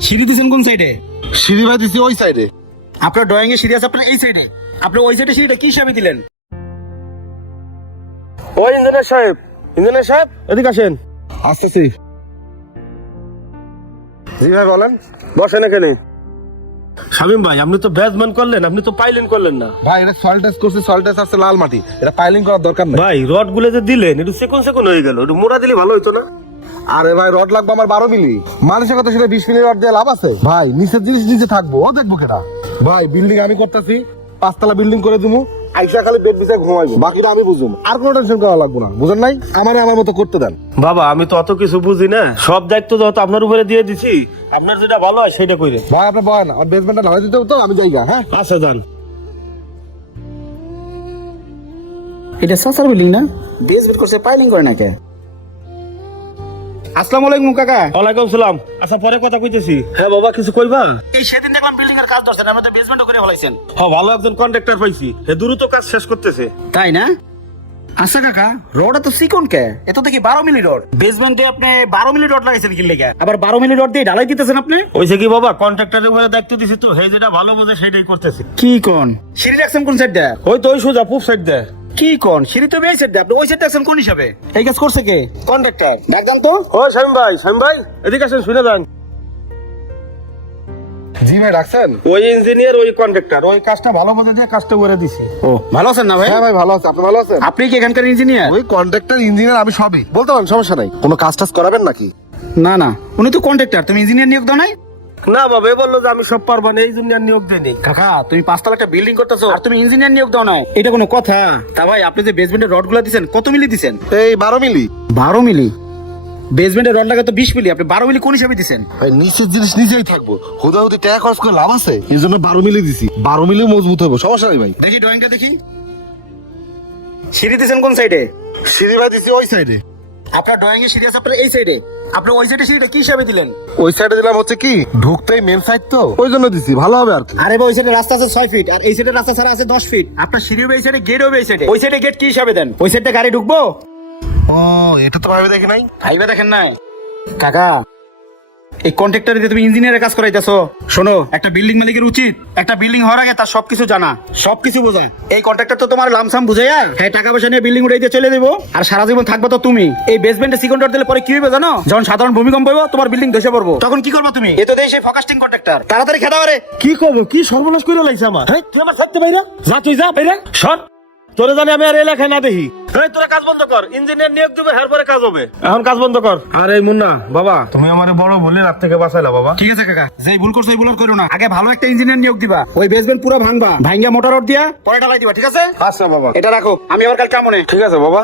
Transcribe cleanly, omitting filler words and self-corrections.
সিঁড়ি দিছেন কোন সাইডে? সিঁড়ি ভাই দিছি ওই সাইডে। আপনার ড্রয়িং এ সিঁড়ি আছে আপনার এই সাইডে, আপনি ওই সাইডে সিঁড়িটা কি হিসাবে দিলেন? ওই ইঞ্জিনিয়ার সাহেব এদিকে আসেন। আসতেছি। জি ভাই বলেন। বসেন এখানে। শামিম ভাই আপনি তো বেজমেন্ট করলেন, আপনি তো পাইলিং করলেন না। ভাই এটা সয়েল টেস্ট করছি, সয়েল টেস্ট আছে লাল মাটি, এটা পাইলিং করার দরকার নেই। ভাই রড গুলো যে দিলেন একটু সেকন্ড হয়ে গেল, একটু মোড়া দিলে ভালো হইতো না? আরে ভাই রড লাগবে আমার 12 মিলি, মানুষের কথা শুনে 20 মিলি রড দিয়ে লাভ আছে? ভাই নিচের জিনিস নিচে থাকবো, ও দেখবো কেটা? ভাই বিল্ডিং আমি করতেছি, 5 তলা বিল্ডিং করে দিমু, আইসা খালি বেড বিছায় ঘুমাইবো, বাকিটা আমি বুঝুম, আর কোনো টেনশন করা লাগবে না, বুঝেন নাই? আমারে আমার মতো করতে দেন। বাবা আমি তো অত কিছু বুঝি না, সব দায়িত্ব যত আপনার উপরে দিয়ে দিছি, আপনার যেটা ভালো হয় সেটা কইরে। ভাই আপনি বলেন, আর বেসমেন্টটা ঢালাই দিতে হবে তো, আমি যাইগা। হ্যাঁ আচ্ছা যান। এটা সাসার বিল্ডিং না? বেসমেন্ট করছে পাইলিং করে নাকি? আসসালামু আলাইকুম কাকা। ওয়ালাইকুম সালাম। আচ্ছা পরে কথা কইতেছি। হ্যাঁ বাবা কিছু কইবা? এই সেদিন দেখলাম বিল্ডিং এর কাজ ধরছেন, আমরা তো বেসমেন্টও করে ফলাইছেন। হ্যাঁ ভালো একজন কন্ট্রাক্টর পাইছি, হে দ্রুত কাজ শেষ করতেছে। তাই না? আচ্ছা কাকা, রড এত চিকন কে? এত দেখি 12 মিলি রড। বেসমেন্টে আপনি 12 মিলি রড লাগাইছেন কি লেগে? আবার 12 মিলি রড দিয়ে ঢালাই দিতেছেন আপনি? ওইসে কি বাবা, কন্ট্রাক্টরের উপরে দায়িত্ব দিছি তো, হে যেটা ভালো বোঝে সেটাই করতেছি। কি কোন? সিঁড়ি রাখছেন কোন সাইড দেয়? ওই তো ওই সোজা পুব সাইড দেয়। কি কোন? সিঁড়ি তো এই সাইড দেয়, আপনি ওই সাইড রাখছেন কোন হিসাবে? এই কাজ করছে কে? কন্ট্রাক্টর। ডাক দেন তো। ও শামিম ভাই এদিকে আসেন, শুনে যান। জি ভাই রাখছেন? ওই ইঞ্জিনিয়ার ওই কন্ট্রাক্টর ওই কাজটা ভালো বোঝে দিয়ে কাজটা করে দিছি। ও ভালো আছেন না ভাই? হ্যাঁ ভাই ভালো আছে, আপনি ভালো আছেন? আপনি কি এখানকার ইঞ্জিনিয়ার? ওই কন্ট্রাক্টর ইঞ্জিনিয়ার আমি সবই বলতে পারেন, সমস্যা নাই। কোনো কাজ টাজ করাবেন নাকি? না না, উনি তো কন্ট্রাক্টর, তুমি ইঞ্জিনিয়ার নিয়োগ দাও নাই? না বাবা এ বললো যে আমি সব পারবো না, এই জন্য আর নিয়োগ দেয়নি। কাকা তুমি 5 তলা একটা বিল্ডিং করতেছো আর তুমি ইঞ্জিনিয়ার নিয়োগ দাও নাই, এটা কোনো কথা? তা ভাই আপনি যে বেসমেন্টের রড গুলা দিচ্ছেন কত মিলি দিচ্ছেন? এই 12 মিলি। 12 মিলি? বেসমেন্টের রড লাগে তো 20 মিলি, আপনি 12 মিলি কোন হিসাবে দিচ্ছেন? ভাই নিচের জিনিস নিচেই থাকবো, হুদাহুদি টাকা খরচ করে লাভ আছে? এই জন্য 12 মিলি দিছি, 12 মিলিও মজবুত হবে, সমস্যা নাই ভাই। দেখি ড্রয়িংটা দেখি। সিঁড়ি দিচ্ছেন কোন সাইডে? সিঁড়ি ভাই দিছি ওই সাইডে। আপনার ড্রয়িং এ সিঁড়ি আছে আপনার এই সাইডে, আপনি ওই সাইডে সিঁড়িটা কি হিসাবে দিলেন? ওই সাইডে দিলাম হচ্ছে কি ঢুকতেই মেন সাইড তো, ওই জন্য দিছি, ভালো হবে আর কি। আরে ভাই ওই সাইডে রাস্তা আছে 6 ফিট আর এই সাইডে রাস্তা ছাড়া আছে 10 ফিট, আপনার সিঁড়ি হবে এই সাইডে, গেট হবে এই সাইডে, ওই সাইডে গেট কি হিসাবে দেন? ওই সাইডে গাড়ি ঢুকবো? ও এটা তো ভাবে দেখি নাই। ভাইবা দেখেন নাই কাকা, এই কন্ট্রাক্টর দিয়ে তুমি ইঞ্জিনিয়ারের কাজ করাইতেছো। শোনো, একটা বিল্ডিং মালিকের উচিত একটা বিল্ডিং হওয়ার আগে তার সবকিছু জানা, সবকিছু বোঝা। এই কন্ট্রাক্টর তো তোমার লামসাম বুঝাইয়া হ্যাঁ টাকা পয়সা নিয়ে বিল্ডিং উঠাইতে চলে দেবো, আর সারা জীবন থাকবে তো তুমি। এই বেসমেন্টে সিকন্ডার দিলে পরে কি হবে জানো? যখন সাধারণ ভূমিকম্প হইব তোমার বিল্ডিং ধসে পড়বো, তখন কি করবে তুমি? এ তো দেয় সেই ফোকাস্টিং কন্ট্রাক্টর, তাড়াতাড়ি খেদা পারে। কি করবো, কি সর্বনাশ করে লাইছে আমার। হেই, তুই আমার সাথে বাইরা যা, তুই যা বাইরা সর। তোরে জানি আমি আর এলাকায় না দেখি। এই তোরা কাজ বন্ধ কর, ইঞ্জিনিয়ার নিয়োগ দিবে, এর পরে কাজ হবে, এখন কাজ বন্ধ কর। আর এই মুন্না বাবা, তুমি আমার বড় ভুলে রাত থেকে বাঁচাইলা বাবা। ঠিক আছে কাকা, যেই ভুল করছো এই ভুল আর করো না। আগে ভালো একটা ইঞ্জিনিয়ার নিয়োগ দিবা, ওই বেসমেন্ট পুরো ভাঙবা, ভাঙ্গা মোটর রড দিয়া পরে ঢালাই দিবা, ঠিক আছে? আচ্ছা বাবা। এটা রাখো, আমি আবার কাল কামনে। ঠিক আছে বাবা।